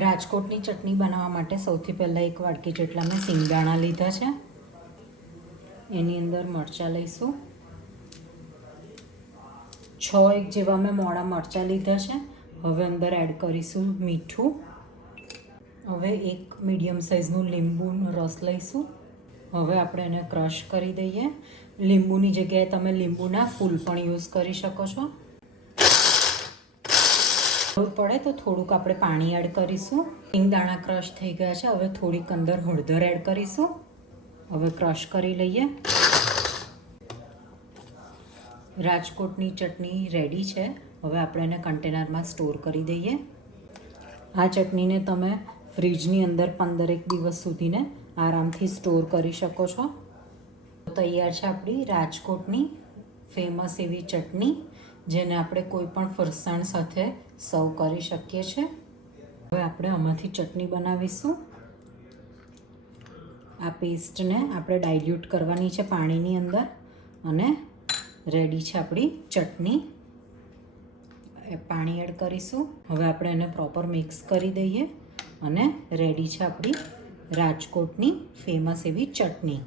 રાજકોટની ચટણી બનાવવા માટે સૌથી પહેલાં એક વાટકી જેટલા મેં સિંગદાણા લીધા છે. એની અંદર મરચાં લઈશું. 6 જેવા મેં મોડા મરચાં લીધા છે. હવે અંદર એડ કરીશું મીઠું. હવે એક મીડિયમ સાઇઝનું લીંબુનો રસ લઈશું. હવે આપણે એને ક્રશ કરી દઈએ. લીંબુની જગ્યાએ તમે લીંબુના ફૂલ પણ યુઝ કરી શકો છો. જરૂર પડે તો થોડુંક આપણે પાણી એડ કરીશું. સિંગદાણા ક્રશ થઈ ગયા છે. હવે થોડીક અંદર હળદર એડ કરીશું. હવે ક્રશ કરી લઈએ. રાજકોટની ચટણી રેડી છે. હવે આપણે એને કન્ટેનરમાં સ્ટોર કરી દઈએ. આ ચટણીને તમે ફ્રીજની અંદર 15 દિવસ સુધીને આરામથી સ્ટોર કરી શકો છો. તૈયાર છે આપણી રાજકોટની ફેમસ એવી ચટણી, જેને આપણે કોઈ પણ ફરસાણ સાથે સર્વ કરી શકીએ છીએ. હવે આપણે આમાંથી ચટણી બનાવીશું. આ પેસ્ટને આપણે ડાયલ્યુટ કરવાની છે પાણીની અંદર અને રેડી છે આપણી ચટણી. પાણી એડ કરીશું. હવે આપણે એને પ્રોપર મિક્સ કરી દઈએ અને રેડી છે આપણી રાજકોટની ફેમસ એવી ચટણી.